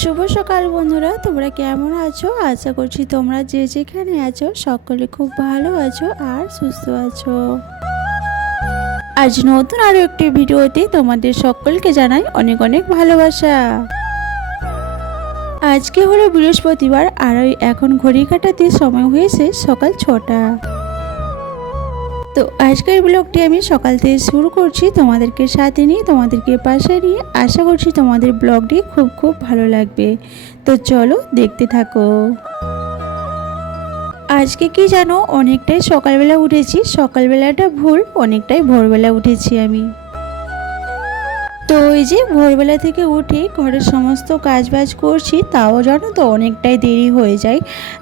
শুভ সকাল বন্ধুরা, তোমরা কেমন আছো? আশা করছি তোমরা যে যেখানে আছো সকলে খুব ভালো আছো আর সুস্থ আছো। আজ নতুন আরও একটি ভিডিওতে তোমাদের সকলকে জানাই অনেক অনেক ভালোবাসা। আজকে হলো বৃহস্পতিবার আর এখন ঘড়ি কাটাতে সময় হয়েছে সকাল 6টা। তো আজকের ব্লগটি আমি সকাল থেকে শুরু করছি, তোমাদেরকে সাথে নিয়ে, তোমাদেরকে পাশে নিয়ে। আশা করছি তোমাদের ব্লগটি খুব খুব ভালো লাগবে। তো চলো দেখতে থাকো। আজকে কি জানো, অনেকটাই সকালবেলা উঠেছি। সকালবেলাটা ভুল, অনেকটাই ভোরবেলা উঠেছি আমি। তো এই যে ভোরবেলা থেকে উঠে ঘরের সমস্ত কাজবাজ করছি, তাও জানো তো অনেকটাই দেরি হয়ে যায়।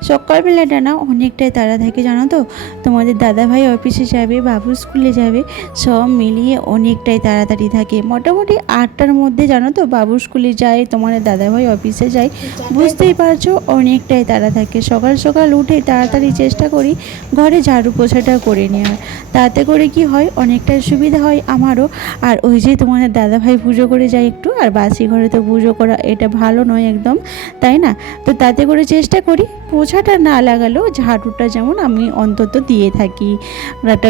সকালবেলাটা না অনেকটাই তাড়া থাকে জানো তো। তোমাদের দাদাভাই অফিসে যাবে, বাবু স্কুলে যাবে, সব মিলিয়ে অনেকটাই তাড়াতাড়ি থাকে। মোটামুটি 8টার মধ্যে জানো তো বাবু স্কুলে যায়, তোমাদের দাদাভাই অফিসে যায়। বুঝতেই পারছো অনেকটাই তাড়া থাকে। সকাল সকাল উঠে তাড়াতাড়ি চেষ্টা করি ঘরে ঝাড়ু পোছাটা করে নেওয়ার। তাতে করে কি হয়, অনেকটাই সুবিধা হয় আমারও। আর ওই যে তোমাদের দাদাভাই পুজো করে যায় একটু, আর বাসি ঘরে তো পুজো করা এটা ভালো নয় একদম, তাই না? তো তাতে করে চেষ্টা করি পোছাটা না লাগালেও ঝাড়ুটা যেমন আমি অন্তত দিয়ে থাকি।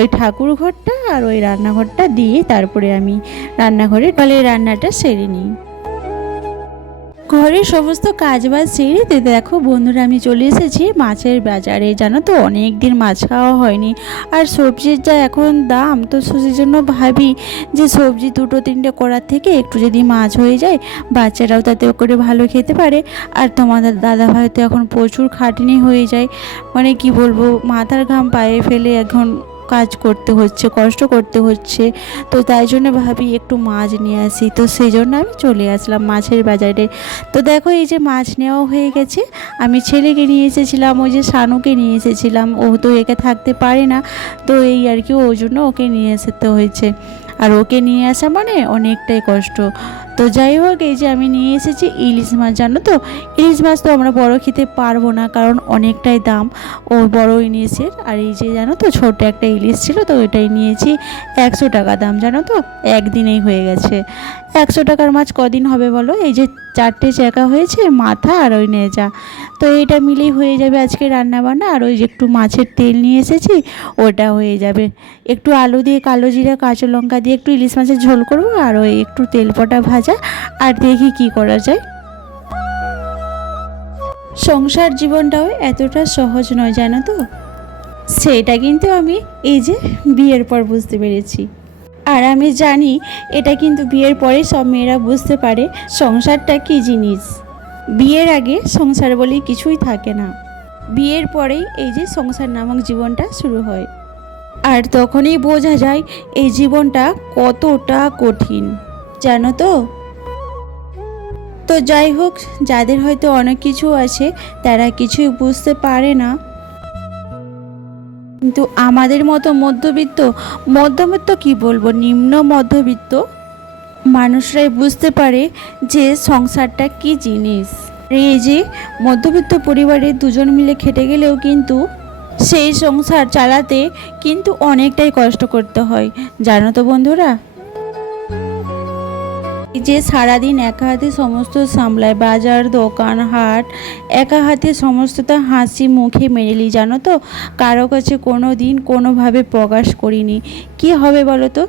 ওই ঠাকুর ঘরটা আর ওই রান্নাঘরটা দিয়ে তারপরে আমি রান্নাঘরে রান্নাটা সেরে নিই। ঘরের সমস্ত কাজবাজ সেরে দেখো বন্ধুরা, আমি চলে এসেছি মাছের বাজারে। জানো তো অনেক দিন মাছ খাওয়া হয়নি, আর সবজির যা এখন দাম, তো সেই জন্য ভাবি যে সবজি 2-3টে করার থেকে একটু যদি মাছ হয়ে যায়, বাচ্চারাও তাতে করে ভালো খেতে পারে। আর তোমাদের দাদাভাই তো এখন প্রচুর খাটনি হয়ে যায়, মানে কি বলবো, মাথার ঘাম পায়ে ফেলে এখন কাজ করতে হচ্ছে, কষ্ট করতে হচ্ছে। তো তাই জন্য ভাবি একটু মাছ নিয়ে আসি। তো সেই জন্য আমি চলে আসলাম মাছের বাজারে। তো দেখো এই যে মাছ নেওয়া হয়ে গেছে। আমি ছেলেকে নিয়ে এসেছিলাম, ওই যে শানুকে নিয়ে এসেছিলাম, ও তো একা থাকতে পারে না। তো এই আর কি, ওই জন্য ওকে নিয়ে আসতে হয়েছে। আর ওকে নিয়ে আসা মানে অনেকটাই কষ্ট। তো যাই হোক, এই যে আমি নিয়ে এসেছি ইলিশ মাছ। জানো তো ইলিশ মাছ তো আমরা বড় খেতে পারবো না, কারণ অনেকটাই দাম ও বড় ইলিশের। আর এই যে জানো তো ছোট একটা ইলিশ ছিল, তো ওইটাই নিয়েছি। 100 টাকা দাম, জানো তো একদিনেই হয়ে গেছে। 100 টাকার মাছ কদিন হবে বলো? এই যে 4টে চাকা হয়েছে, মাথা আর ওই নেজা, তো এইটা মিলেই হয়ে যাবে আজকে রান্নাবান্না। আর ওই যে একটু মাছের তেল নিয়ে এসেছি, ওটা হয়ে যাবে। একটু আলু দিয়ে, কালো জিরা, কাঁচা লঙ্কা দিয়ে একটু ইলিশ মাছের ঝোল করবো, আর ওই একটু তেলপটা ভাজা। আর দেখি কি করা যায়। সংসার জীবনটাও এতটা সহজ নয় জানো তো, সেটা কিন্তু আমি এই যে বিয়ের পর বুঝতে পেরেছি। আর আমি জানি এটা কিন্তু বিয়ের পরে সব মেয়েরা বুঝতে পারে সংসারটা কী জিনিস। বিয়ের আগে সংসার বলে কিছুই থাকে না, বিয়ের পরেই এই যে সংসার নামক জীবনটা শুরু হয়। আর তখনই বোঝা যায় এই জীবনটা কতটা কঠিন, জানো তো। তো যাই হোক, যাদের হয়তো অনেক কিছু আছে তারা কিছুই বুঝতে পারে না, কিন্তু আমাদের মতো মধ্যবিত্ত কি বলবো, নিম্ন মধ্যবিত্ত মানুষরাই বুঝতে পারে যে সংসারটা কি জিনিস। এই যে মধ্যবিত্ত পরিবারে দুজন মিলে খেটে গেলেও কিন্তু সেই সংসার চালাতে কিন্তু অনেকটাই কষ্ট করতে হয়, জানো তো বন্ধুরা। যে সারাদিন একা হাতে সমস্ত সামলায়, বাজার দোকান হাট একা হাতে সমস্তটা হাসি মুখে মেরেলি, জানো তো। কারো কাছে কোনো দিন কোনোভাবে প্রকাশ করিনি। কি হবে বলো তো,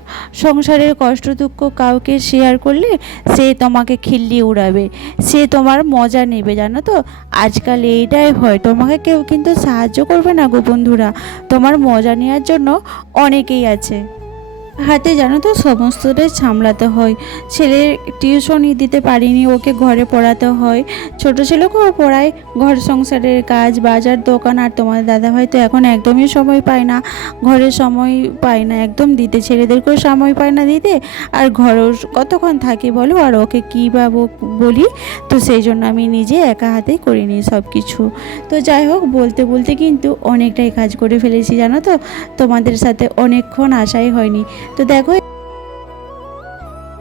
সংসারের কষ্ট দুঃখ কাউকে শেয়ার করলে সে তোমাকে খিল্লি উড়াবে, সে তোমার মজা নেবে, জানো তো। আজকাল এইটাই হয়, তোমাকে কেউ কিন্তু সাহায্য করবে না গো বন্ধুরা, তোমার মজা নেওয়ার জন্য অনেকেই আছে। হাতে জানো তো সমস্তটাই সামলাতে হয়। ছেলের টিউশনই দিতে পারিনি, ওকে ঘরে পড়াতে হয়। ছোট ছেলেকেও পড়ায়, ঘর সংসারের কাজ, বাজার দোকান। আর তোমার দাদাভাই তো এখন একদমই সময় পায় না, ঘরে সময় পায় না একদম দিতে, ছেলেদেরকেও সময় পায় না দিতে। আর ঘরও কতক্ষণ থাকে বলো, আর ওকে কী বা বলি। তো সেই জন্য আমি নিজে একা হাতেই করে নিই সব কিছু। তো যাই হোক, বলতে বলতে কিন্তু অনেকটাই কাজ করে ফেলেছি জানো তো, তোমাদের সাথে অনেকক্ষণ আশাই হয়নি। তো দেখো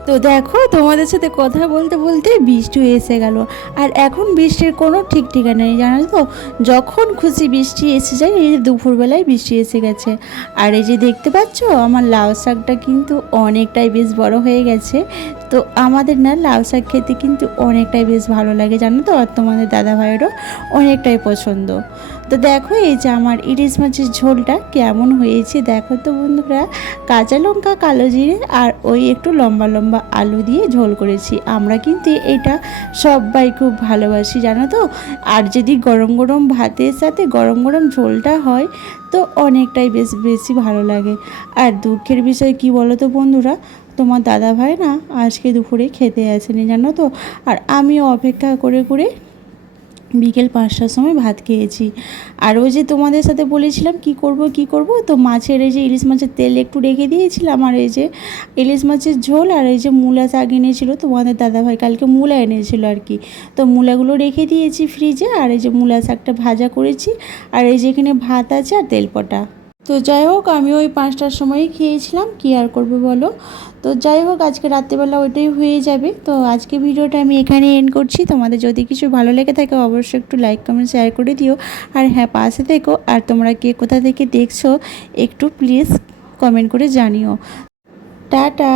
তো দেখো তোমাদের সাথে কথা বলতে বলতে বৃষ্টি এসে গেল। আর এখন বৃষ্টির কোনো ঠিক ঠিকানা নেই, জানো তো, যখন খুশি বৃষ্টি এসে যায়। এই যে দুপুরবেলায় বৃষ্টি এসে গেছে। আর এই যে দেখতে পাচ্ছ আমার লাউ শাকটা কিন্তু অনেকটাই বেশ বড় হয়ে গেছে। তো আমাদের না লাউ শাক খেতে কিন্তু অনেকটাই বেশ ভালো লাগে, জানো তো, আর তোমাদের দাদা ভাইয়েরও অনেকটাই পছন্দ। তো দেখো এই যে আমার ইলিশ মাছের ঝোলটা কেমন হয়েছে দেখো তো বন্ধুরা। কাঁচা লঙ্কা, কালো জিরে আর ওই একটু লম্বা লম্বা আলু দিয়ে ঝোল করেছি। আমরা কিন্তু এটা সবাই খুব ভালোবাসি, জানো তো। আর যদি গরম গরম ভাতের সাথে গরম গরম ঝোলটা হয় তো অনেকটাই বেশি ভালো লাগে। আর দুঃখের বিষয় কি বলো তো বন্ধুরা, তোমার দাদা ভাই না আজকে দুপুরে খেতে আসেনি, জানো তো। আর আমিও অপেক্ষা করে করে বিকেল 5টার সময় ভাত খেয়েছি। আর ওই যে তোমাদের সাথে বলেছিলাম কি করব, তো মাছের এই যে ইলিশ মাছের তেল একটু রেখে দিয়েছিলাম। আর এই যে ইলিশ মাছের ঝোল আর এই যে মূলা শাক এনেছিল তোমাদের দাদাভাই, কালকে মূলা এনেছিল আর কি। তো মূলাগুলো রেখে দিয়েছি ফ্রিজে। আর এই যে মূলা শাকটা ভাজা করেছি। আর এই যে এখানে ভাত আছে আর তেলপটা। তো যাই হোক আমি ওই 5টার সময়ই খেয়েছিলাম, কি আর করবো বলো। তো যাই হোক আজকে রাত্রেবেলা ওইটাই হয়ে যাবে। তো আজকে ভিডিওটা আমি এখানে এন্ড করছি। তোমাদের যদি কিছু ভালো লেগে থাকে অবশ্যই একটু লাইক কমেন্ট শেয়ার করে দিও। আর হ্যাঁ, পাশে থেকো। আর তোমরা কে কোথা থেকে দেখছো একটু প্লিজ কমেন্ট করে জানিও। টাটা।